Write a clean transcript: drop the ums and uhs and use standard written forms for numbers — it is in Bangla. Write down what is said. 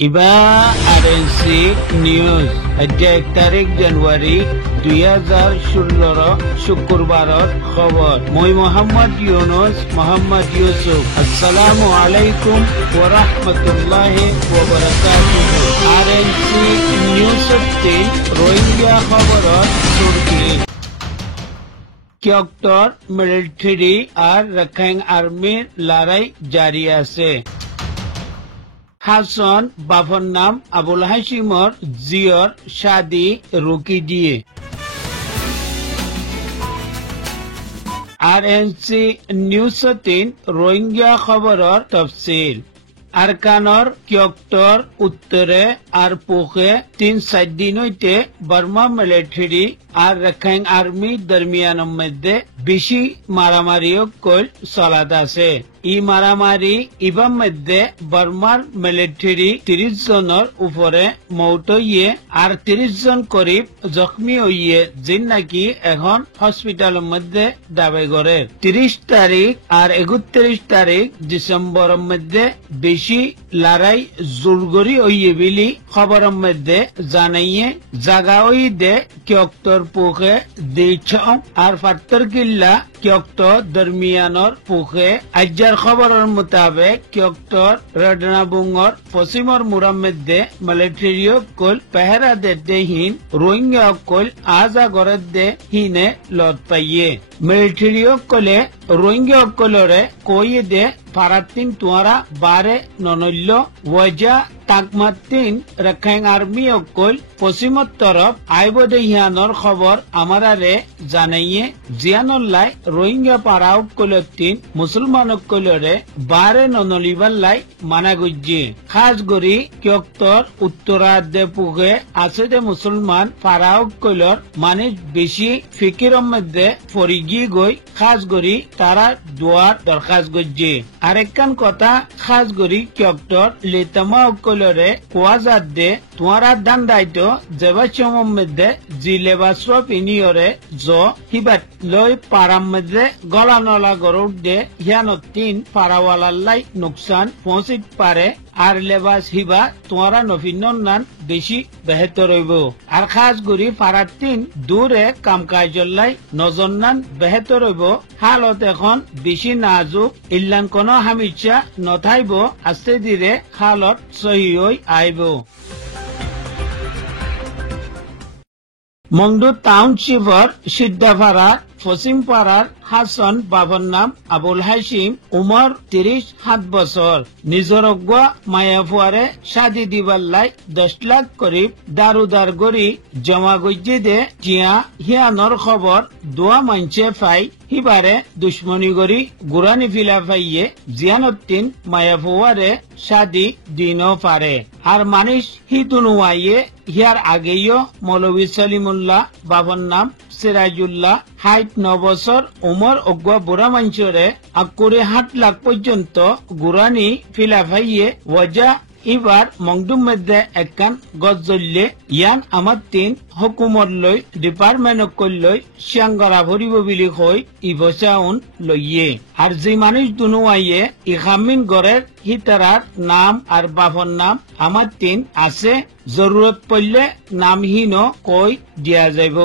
ইবা আরএনসি নিউজ 1 তারিখ জানুয়ারি 2016 শুক্রবারর খবর। মই মোহাম্মদ ইউনুস মোহাম্মদ ইউসুফ। আসসালামু আলাইকুম ওয়া রাহমাতুল্লাহি ওয়া বারাকাতুহু। আরএনসি নিউজ রোহিঙ্গা খবরর সুরকি কিয়ক্টর মিলিটারি আর রাখাইন আর্মির লড়াই জারি আছে। হাসন বাফর নাম আবুল হাশিমর জিয়র শাদি রুকি দিয়ে। আরএনসি নিউজ 3 রোহিঙ্গা খবরর তফসিল। আরকানর কিয়ক্টর উত্তরে আর পূবে 3-4 দিন হইতে বার্মা মিলিটারি আর রাখাইন আর্মি দরমিয়ানের মধ্যে বেশি মারামারিও চলাত আছে। ই মারামারি ইবার মধ্যে বার্মার মিলিটারি 30 জনের উপরে মৌত হইয়ে আর 30 জন করিব জখমি হইয়ে যিন নাকি এখন হসপিটালের মধ্যে দাবি করে। 30 তারিখ আর 31 তারিখ ডিসেম্বরের মধ্যে বেশি লড়াই জোরগরি হইয়ে বিলি খবরের মধ্যে জানাইয়ে জাগা ওই দে কিয়ক্টর পুখে দিছং আর ফাত্তর কিল্লা কিয়ক্টর দরমিয়ানর পুখে আজ্জার খবরের মোতাবেক কিয়ক্টর রডনাবুঙ্গর পশ্চিমর মুরার মধ্যে মিলিটারিও কল পেহেরা দে হিন রোহিঙ্গা কল আজা গরত দে হিনে লত পাইয়ে। মিলিটারিও কলে রোহিঙ্গা কলরে কইয়ে দে ফারাতিন তুয়ারা বারে ননল্য ওয়াজা তাকমাতিন রাখাইন আর্মি অকল পশ্চিমর তরফ আইব দেহিয়ানোর খবর আমারে জানাইয়ে জিয়ানল্লাই রোহিঙ্গা পাড়া অকলতিন মুসলমান অকলরে বারে ননলিবার লাই মানা গুজ্জি। খাস গরি কিয়ক্তর উত্তরার্ধে পুগে আছে দে মুসলমান পাড়া অকলর মানে বেশি ফিকির মধ্যে ফরিগি গই খাস গরি তারা দোয়ার দরখাস্ত গজ্জি। আরেকখান কথা খাস গরি কিয়ক্টর লেতামা অকলরে কোয়াজাত দে তোমারা দান দায়িত্ব যেবার সময় মধ্যে জিলেবাস্র পিনিয়রে জ হিবাত লই পারাম মধ্যে গলা নলা গরুর দে হিয়ানো 3 পারাওয়ালাই নোকসান পৌঁছিত পারে আর লেবাস হিবা তোমারা নফিনন নান বেশি বেহতর হইব। আর খাস গরি ফারাতিন দূরে কাম কাজলাই নজন নান বেহতর হইব। হালত এখন বেশি নাজুক ইল্লান কোন হামিচা নথাইব আস্তে ধীরে হালত সহি হই আইব। মংডু টাউনশিপর সিদ্ধাপাড়া পশ্চিম পাড়ার হাসন বাবর নাম আবুল হাশিম উমর 37 বছর নিজর মায়াফুয়ারে শাদি দিবার লাই 10 লাখ করিব দারুদার গড়ি জমা গজ্জি দে জিয়া হিয়ানর খবর দোয়া মানছে ফাই হিবারে দুশ্মনী গড়ি গুরানি ফিলা ফাইয়ে জিয়ানত্তিন মায়াফুয়ারে শাদি দিনও পারে। আর মানিস হি দুনুয়াইয়ে হিয়ার আগেইও মৌলভী সলিমুল্লাহ বাবর নাম সিরাজুল্লাহ 9 বছর উমর অগুয়া বুড়া মাঞ্চরে আকুরে 8 লাখ পর্যন্ত গুরানি ফিলাফাইয়ে ওয়াজা এবার মংডুম মধ্যে একখান গছ জ্বললে ইয়ান আমার 3 হুকুমত লৈ ডিপার্টমেন্ট লৈ সিয়াঙ্গরা ভরিব বুলি কই ইবসাউন লইয়ে। আর যে মানুষ দুনুয়াইয়ে ইখামিন গড়ের হিতারার নাম আর বাপর নাম আমার 3 আছে জরুরত পড়লে নামহীন কই দিয়া যাইব।